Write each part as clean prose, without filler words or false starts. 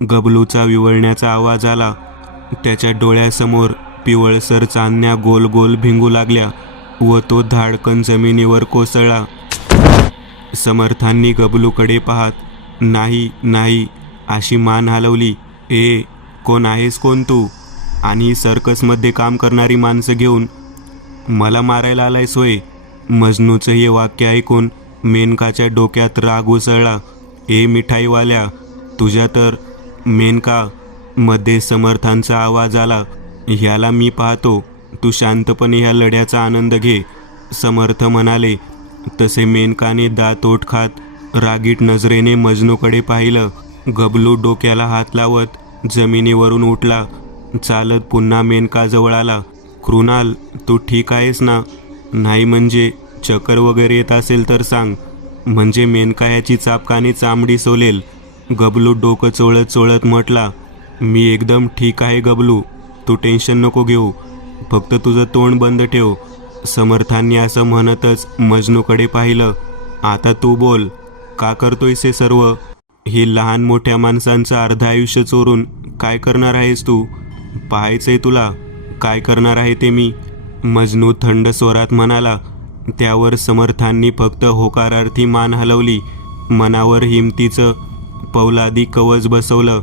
गबलूचा विवळण्याचा आवाज आला. त्याच्या डोळ्यासमोर पिवळसर चांदण्या गोल गोल भिंगू लागल्या व तो धाडकन जमिनीवर कोसळला. समर्थांनी गबलूकडे पाहत नाही नाही अशी मान हलवली. ए, कोण आहेस कोण तू? आणि सर्कसमध्ये काम करणारी माणसं घेऊन मला मारायला आलाय सोय? मजनूचं हे वाक्य ऐकून मेनकाच्या डोक्यात राग उसळला. ए मिठाईवाल्या, तुझ्या तर मेनका, मध्ये समर्थांचा आवाज आला. ह्याला मी पाहतो, तू शांतपणे ह्या लढ्याचा आनंद घे, समर्थ म्हणाले. तसे मेनकाने दात ओठ खात रागीट नजरेने मजनूकडे पाहिलं. गबलू डोक्याला हात लावत जमिनीवरून उठला. चालत पुन्हा मेनकाजवळ आला. कृणाल, तू ठीक आहेस ना? नाही म्हणजे चक्कर वगैरे येत असेल तर सांग, म्हणजे मेनका ह्याची चापकाने चामडी सोलेल. गबलू डोकं चोळत चोळत म्हटला. मी एकदम ठीक आहे गबलू, तू टेन्शन नको घेऊ, फक्त तुझं तोंड बंद ठेव. समर्थांनी असं म्हणतच मजनूकडे पाहिलं. आता तू बोल, का करतोयस हे सर्व? हे लहान मोठ्या माणसांचं अर्ध आयुष्य चोरून काय करणार आहेस तू? पाहायचंय तुला काय करणार आहे ते मी, मजनू थंड स्वरात म्हणाला. त्यावर समर्थांनी फक्त होकारार्थी मान हलवली. मनावर हिमतीचं पौलादी कवच बसवलं,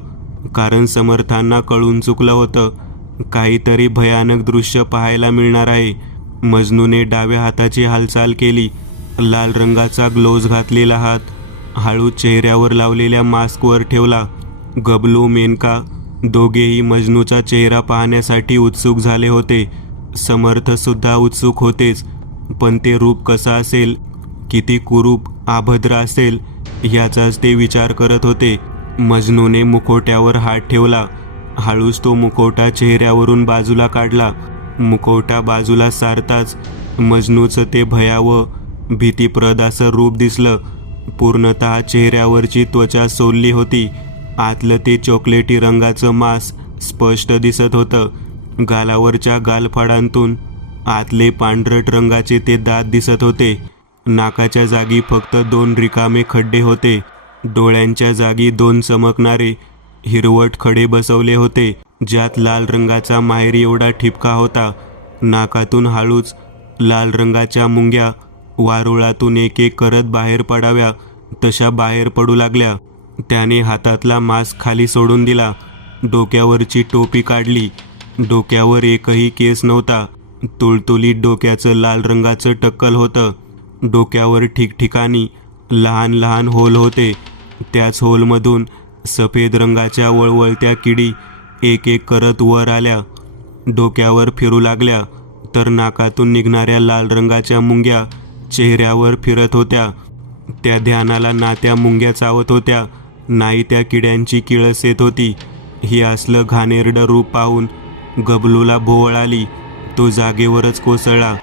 कारण समर्थांना कळून चुकलं होतं, काहीतरी भयानक दृश्य पाहायला मिळणार आहे. मजनूने डाव्या हाताची हालचाल केली. लाल रंगाचा ग्लोव्ज घातलेला हात हळू चेहऱ्यावर लावलेल्या मास्कवर ठेवला. गबलू, मेनका दोघेही मजनूचा चेहरा पाहण्यासाठी उत्सुक झाले होते. समर्थसुद्धा उत्सुक होतेच, पण ते रूप कसं असेल, किती कुरूप अभद्र असेल ह्याचाच ते विचार करत होते. मजनूने मुखवट्यावर हात ठेवला. हळूच तो मुखवटा चेहऱ्यावरून बाजूला काढला. मुखवटा बाजूला सारताच मजनूचं ते भयावह भीतीप्रद असं रूप दिसलं. पूर्णतः चेहऱ्यावरची त्वचा सोलली होती. आतलं ते चॉकलेटी रंगाचं मांस स्पष्ट दिसत होतं. गालावरच्या गालफाडांतून आतले पांढरट रंगाचे ते दात दिसत होते. नाकाच्या जागी फक्त 2 रिकामे खड्डे होते. डोळ्यांच्या जागी 2 चमकणारे हिरवट खडे बसवले होते, ज्यात लाल रंगाचा माहेरी एवढा ठिपका होता. नाकातून हळूच लाल रंगाच्या मुंग्या वारुळातून एक एक करत बाहेर पडाव्या तशा बाहेर पडू लागल्या. त्याने हातातला मास्क खाली सोडून दिला. डोक्यावरची टोपी काढली. डोक्यावर एकही केस नव्हता. तुळतुलीत डोक्याचं लाल रंगाचं टक्कल होतं. डोक्यावर ठिकठिकाणी लहान लहान होल होते. त्याच होलमधून सफेद रंगाच्या वळवळत्या किडी एक एक करत वर आल्या, डोक्यावर फिरू लागल्या, तर नाकातून निघणाऱ्या लाल रंगाच्या मुंग्या चेहऱ्यावर फिरत होत्या. त्या ध्यानाला ना त्या मुंग्या चावत होत्या, नाही त्या किड्यांची किळस येत होती. हे असलं घाणेरडं रूप पाहून गबलूला भोवळ आली. तो जागेवरच कोसळला.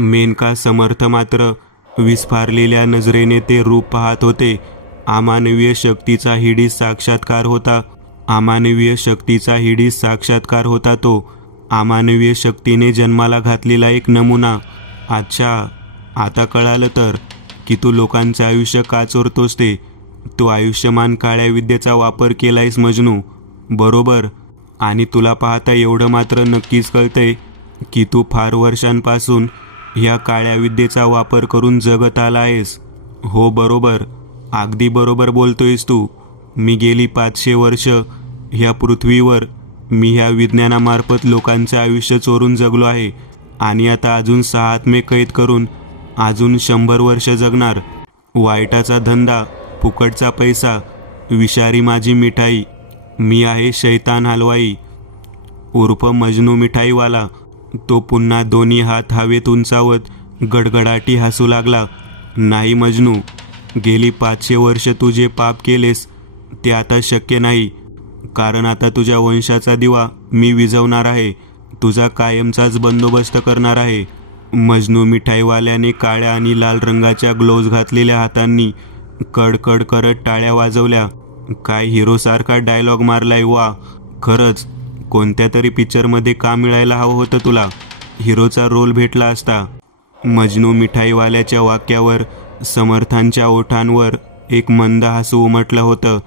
मेनका, समर्थ मात्र विस्फारलेल्या नजरेने ते रूप पाहत होते. अमानवीय शक्तीचा हिडीस साक्षात्कार होता. अमानवीय शक्तीचा हिडीस साक्षात्कार होता तो. अमानवीय शक्तीने जन्माला घातलेला एक नमुना. अच्छा, आता कळालं तर की तू लोकांचं आयुष्य का चोरतोस ते. तू आयुष्यमान काळ्या विद्येचा वापर केलायस मजनू, बरोबर. आणि तुला पाहता एवढं मात्र नक्कीच कळतंय की तू फार वर्षांपासून ह्या काळ्या विद्येचा वापर करून जगत आला आहेस. हो बरोबर, अगदी बरोबर बोलतोयस तू. मी गेली 500 वर्ष ह्या पृथ्वीवर मी ह्या विज्ञानामार्फत लोकांचे आयुष्य चोरून जगलो आहे, आणि आता अजून 6 आत्मे कैद करून अजून 100 वर्ष जगणार. वाईटाचा धंदा, फुकटचा पैसा, विषारी माझी मिठाई. मी आहे शैतान हलवाई उर्फ मजनू मिठाईवाला. तो पुन्हा दोन्ही हात हवेत उंचावत गडगडाटी हसू लागला. नाही मजनू, गेली 500 वर्ष तू जे पाप केलेस ते आता शक्य नाही, कारण आता तुझ्या वंशाचा दिवा मी विझवणार आहे, तुझा कायमचाच बंदोबस्त करणार आहे. मजनू मिठाईवाल्याने काळ्या आणि लाल रंगाच्या ग्लोव्ज घातलेल्या हातांनी कडकड करत टाळ्या वाजवल्या. काय हिरोसारखा डायलॉग मारलाय वा. खरंच कोणत्या तरी पिक्चरमध्ये का मिळायला हवं होतं तुला. हिरोचा रोल भेटला असता. मजनू मिठाईवाल्याच्या वाक्यावर समर्थांच्या ओठांवर एक मंद हसू उमटलं होतं.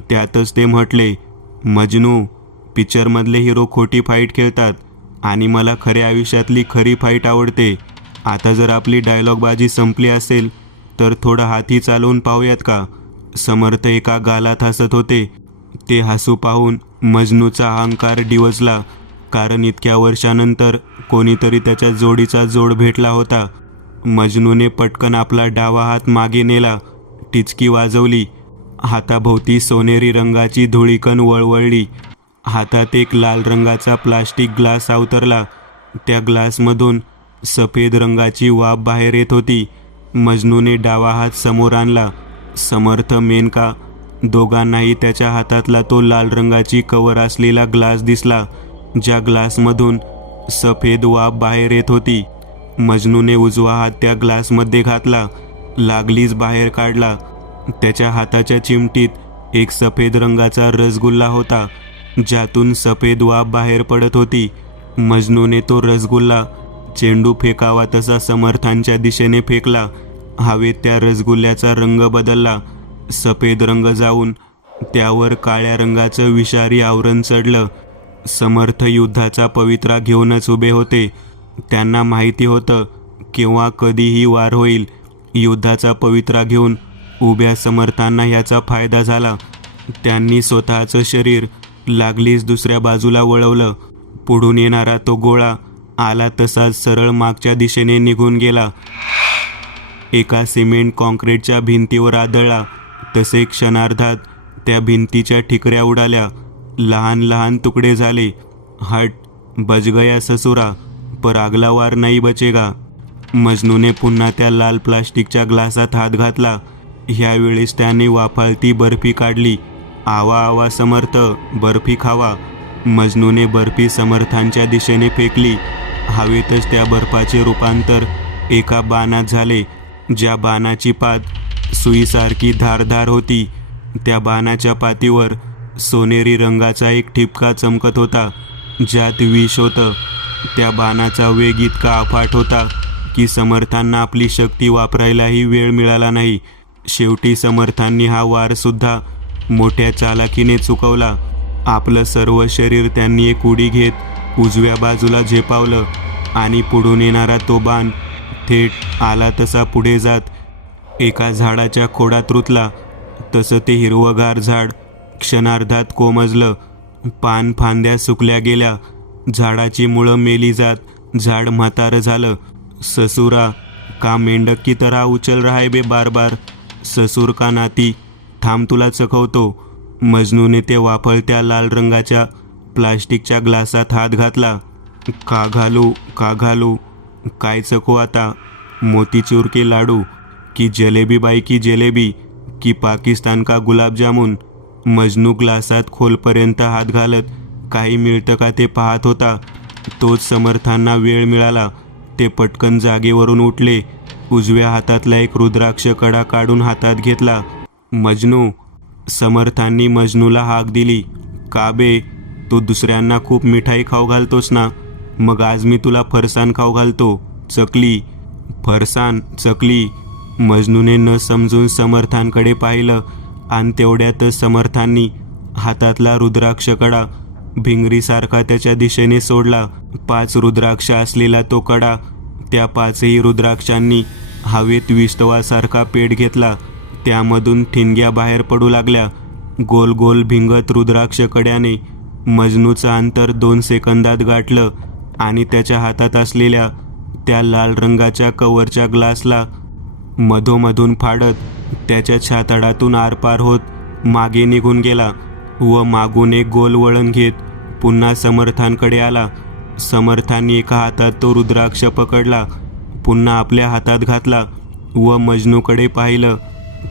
त्यातच ते म्हटले, मजनू, पिक्चरमधले हिरो खोटी फाईट खेळतात आणि मला खऱ्या आयुष्यातली खरी फाईट आवडते. आता जर आपली डायलॉगबाजी संपली असेल तर थोडं हाती चालवून पाहूयात का? समर्थ एका गालात हसत होते. ते हसू पाहून मजनूचा अहंकार डिवचला, कारण इतक्या वर्षानंतर कोणीतरी त्याच्या जोडीचा जोड भेटला होता. मजनूने पटकन आपला डावा हात मागे नेला, टिचकी वाजवली. हाताभोवती सोनेरी रंगाची धुळीकण वळवळली. हातात एक लाल रंगाचा प्लास्टिक ग्लास अवतरला. त्या ग्लासमधून सफेद रंगाची वाफ बाहेर येत होती. मजनूने डावा हात समोर आणला. समर्थ, मेनका दोघांनाही त्याच्या हातातला तो लाल रंगाची कवर असलेला ग्लास दिसला, ज्या ग्लासमधून सफेद वाफ बाहेर येत होती. मजनूने उजवा हात त्या ग्लासमध्ये घातला, लागलीच बाहेर काढला. त्याच्या हाताच्या चिमटीत एक सफेद रंगाचा रसगुल्ला होता, ज्यातून सफेद वाफ बाहेर पडत होती. मजनूने तो रसगुल्ला चेंडू फेकावा तसा समर्थांच्या दिशेने फेकला. हवेत त्या रसगुल्ल्याचा रंग बदलला. सफेद रंग जाऊन त्यावर काळ्या रंगाचं विषारी आवरण चढलं. समर्थ युद्धाचा पवित्रा घेऊनच उभे होते. त्यांना माहिती होतं केव्हा कधीही वार होईल. युद्धाचा पवित्रा घेऊन उभ्या समर्थांना याचा फायदा झाला. त्यांनी स्वतःचं शरीर लागलीच दुसऱ्या बाजूला वळवलं. पुढून येणारा तो गोळा आला तसाच सरळ मागच्या दिशेने निघून गेला. एका सिमेंट कॉन्क्रीटच्या भिंतीवर आदळला. तसे क्षणार्धात त्या भिंतीच्या ठिकऱ्या उडाल्या, लहान लहान तुकडे झाले. हट, बच गया ससुरा, पर अगला वार नाही बचेगा. मजनूने पुन्हा त्या लाल प्लास्टिकच्या ग्लासात हात घातला. ह्यावेळेस त्याने वाफाळती बर्फी काढली. आवा आवा समर्थ, बर्फी खावा. मजनूने बर्फी समर्थांच्या दिशेने फेकली. हवेतच त्या बर्फाचे रूपांतर एका बाणात झाले, ज्या बाणाची पात सुईसारखी धारदार होती. त्या बाणाच्या पातीवर सोनेरी रंगाचा एक ठिपका चमकत होता, ज्यात विष होतं. त्या बाणाचा वेग इतका अफाट होता की समर्थांना आपली शक्ती वापरायलाही वेळ मिळाला नाही. शेवटी समर्थांनी हा वारसुद्धा मोठ्या चालाखीने चुकवला. आपलं सर्व शरीर त्यांनी एक उडी घेत उजव्या बाजूला झेपावलं आणि पुढून येणारा तो बाण थेट आला तसा पुढे जात एका झाडाच्या खोडात रुतला. तसं ते हिरवंगार झाड क्षणार्धात कोमजलं. पान फांद्या सुकल्या गेल्या. झाडाची मुळं मेली जात झाड म्हातारं झालं. ससुरा, का मेंढक की तरह उचल रहा है बे बार बार. ससुर का नाती, थांब तुला चखवतो. मजनूने ते वाफळत्या लाल रंगाच्या प्लास्टिकच्या ग्लासात हात घातला. का घालू, का घालू, काय चखू आता? मोतीचूर के लाडू की जलेबी बाई की जलेबी की पाकिस्तान का गुलाबजामुन. मजनू ग्लासात खोलपर्यंत हात घालत काही मिळतं का ते पाहत होता. तोच समर्थांना वेळ मिळाला. ते पटकन जागेवरून उठले. उजव्या हातातला एक रुद्राक्ष कडा काढून हातात घेतला. मजनू, समर्थांनी मजनूला हाक दिली. का बे, तू दुसऱ्यांना खूप मिठाई खाऊ घालतोस ना, मग आज मी तुला फरसाण खाऊ घालतो. चकली. फरसाण, चकली. मजनूने न समजून समर्थांकडे पाहिलं आणि तेवढ्यातच समर्थांनी हातातला रुद्राक्ष कडा भिंगरीसारखा त्याच्या दिशेने सोडला. 5 रुद्राक्ष असलेला तो कडा त्या 5ही रुद्राक्षांनी हवेत विस्तवासारखा पेट घेतला. त्यामधून ठिणग्या बाहेर पडू लागल्या. गोल गोल भिंगत रुद्राक्ष कड्याने मजनूचं अंतर 2 सेकंदात गाठलं आणि त्याच्या हातात असलेल्या त्या लाल रंगाच्या कवरच्या ग्लासला मधोमधून फाडत त्याच्या छातडातून आरपार होत मागे निघून गेला व मागून एक गोल वळण घेत पुन्हा समर्थांकडे आला. समर्थांनी एका हातात तो रुद्राक्ष पकडला, पुन्हा आपल्या हातात घातला व मजनूकडे पाहिलं.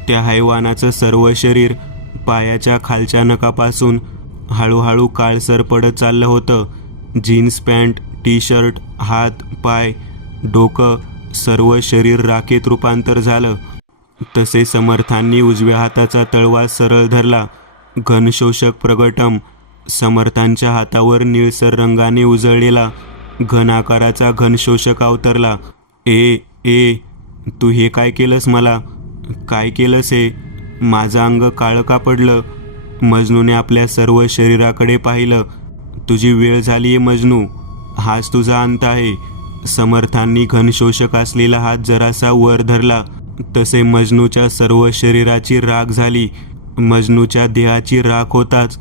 त्या हैवानाचं सर्व शरीर पायाच्या खालच्या नखापासून हळूहळू काळसर पडत चाललं होतं. जीन्स पॅन्ट, टी शर्ट, हात, पाय, डोकं, सर्व शरीर राखेत रूपांतर झालं. तसे समर्थांनी उजव्या हाताचा तळवा सरळ धरला. घनशोषक प्रगटम. समर्थांच्या हातावर निळसर रंगाने उजळलेला घन आकाराचा घनशोषक अवतरला. ए, तू हे काय केलंस मला? काय केलंस हे? माझं अंग काळं का पडलं? मजनूने आपल्या सर्व शरीराकडे पाहिलं. तुझी वेळ झाली आहे मजनू, हाच तुझा अंत आहे. समर्थांनी घनशोषक असलेला हात जरासा वर धरला तसे मजनूच्या सर्व शरीराची राख झाली. मजनूच्या देहाची राख होताच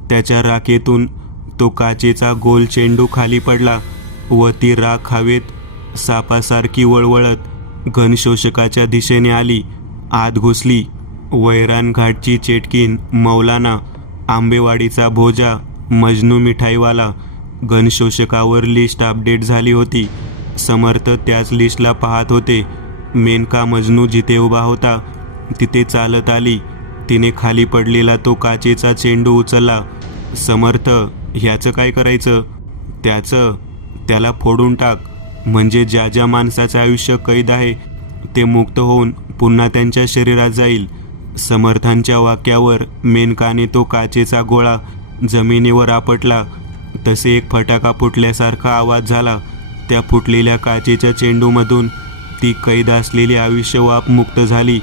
त्याच्या राखेतून तो काचेचा गोल चेंडू खाली पडला व ती राख हवेत सापासारखी वळवळत घनशोषकाच्या दिशेने आली, आत घुसली. वैरान घाटची चेटकीन, मौलाना, आंबेवाडीचा भोजा, मजनू मिठाईवाला. घनशोषकावर लिस्ट अपडेट झाली होती. समर्थ त्याच लिस्टला पाहत होते. मेनका मजनू जिथे उभा होता तिथे चालत आली. तिने खाली पडलेला तो काचेचा चेंडू उचलला. समर्थ, ह्याचं काय करायचं? त्याला फोडून टाक, म्हणजे ज्या ज्या माणसाचं आयुष्य कैद आहे ते मुक्त होऊन पुन्हा त्यांच्या शरीरात जाईल. समर्थांच्या वाक्यावर मेनकाने तो काचेचा गोळा जमिनीवर आपटला. तसे एक फटाका फुटल्यासारखा आवाज झाला. त्या फुटलेल्या काचेच्या चेंडूमधून ती कैद असलेली आयुष्यवाप मुक्त झाली.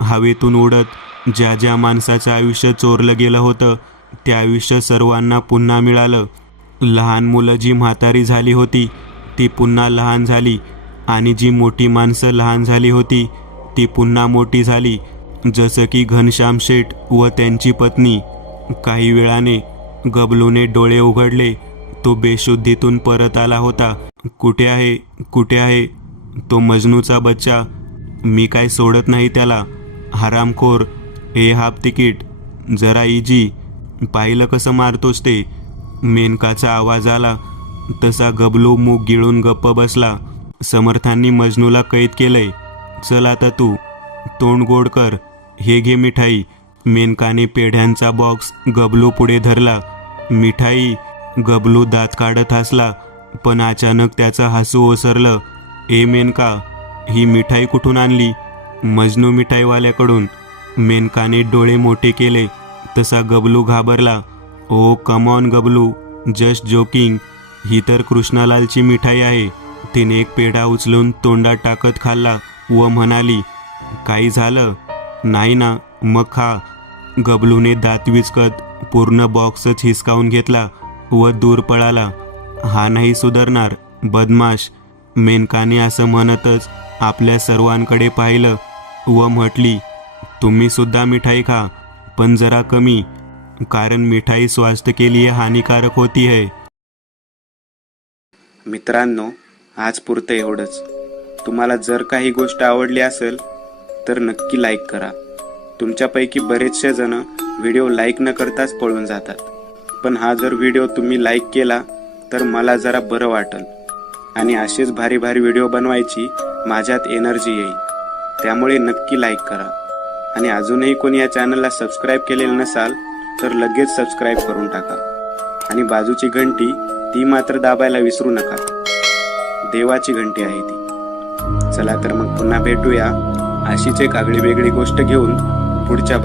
हवेतून उडत ज्या ज्या माणसाचं आयुष्य चोरलं गेलं होतं ते आयुष्य सर्वांना पुन्हा मिळालं. लहान मुलं जी म्हातारी झाली होती ती पुन्हा लहान झाली आणि जी मोठी माणसं लहान झाली होती ती पुन्हा मोठी झाली. जसं की घनश्याम शेठ व त्यांची पत्नी. काही वेळाने गबलूने डोळे उघडले. तो बेशुद्धीतून परत आला होता. कुठे आहे तो मजनूचा बच्चा? मी काय सोडत नाही त्याला. हरामखोर, हे हाफ तिकीट, जरा इजी. पाहिलं कसं मारतोस ते? मेनकाचा आवाज आला तसा गबलू मूग गिळून गप्प बसला. समर्थांनी मजनूला कैद केलंय. चल आता तू तोंड गोड कर, हे घे मिठाई. मेनकाने पेढ्यांचा बॉक्स गबलू पुढे धरला. मिठाई? गबलू दात काढत हसला, पण अचानक त्याचं हसू ओसरलं. ए मेनका, ही मिठाई कुठून आणली? मजनू मिठाईवाल्याकडून. मेनकाने डोळे मोठे केले तसा गबलू घाबरला. ओ कम ऑन गबलू, जस्ट जोकिंग. ही तर कृष्णालालची मिठाई आहे. तिने एक पेढा उचलून तोंडात टाकत खाल्ला व म्हणाली, काही झालं नाही ना? मग खा. गबलूने दात विचकत पूर्ण बॉक्सच हिसकावून घेतला व दूर पळाला. हा नाही सुधारणार, बदमाश. मेनकाने असं म्हणतच आपल्या सर्वांकडे पाहिलं व म्हटली, तुम्ही सुद्धा मिठाई खा, पण जरा कमी, कारण मिठाई स्वास्थ्य के लिए हानिकारक होती है. मित्रांनो, आज पुरतं एवढंच. तुम्हाला जर काही गोष्ट आवडली असेल तर नक्की लाईक करा. तुमच्यापैकी बरेचसे जण व्हिडिओ लाईक न करताच पळून जातात, पण हा जर व्हिडिओ तुम्ही लाईक केला तर मला जरा बरं वाटेल आणि असेच भारी भारी व्हिडिओ बनवायची माझ्यात एनर्जी येईल. त्यामुळे नक्की लाईक करा. आणि अजूनही कोणी या चॅनलला सबस्क्राईब केलेलं नसाल तर लगेच सबस्क्राईब करून टाका. आणि बाजूची घंटी ती मात्र दाबायला विसरू नका. देवाची घंटी आहे ती. चला तर मग पुन्हा भेटूया अशीच एक आगळी वेगळी गोष्ट घेऊन पुढच्या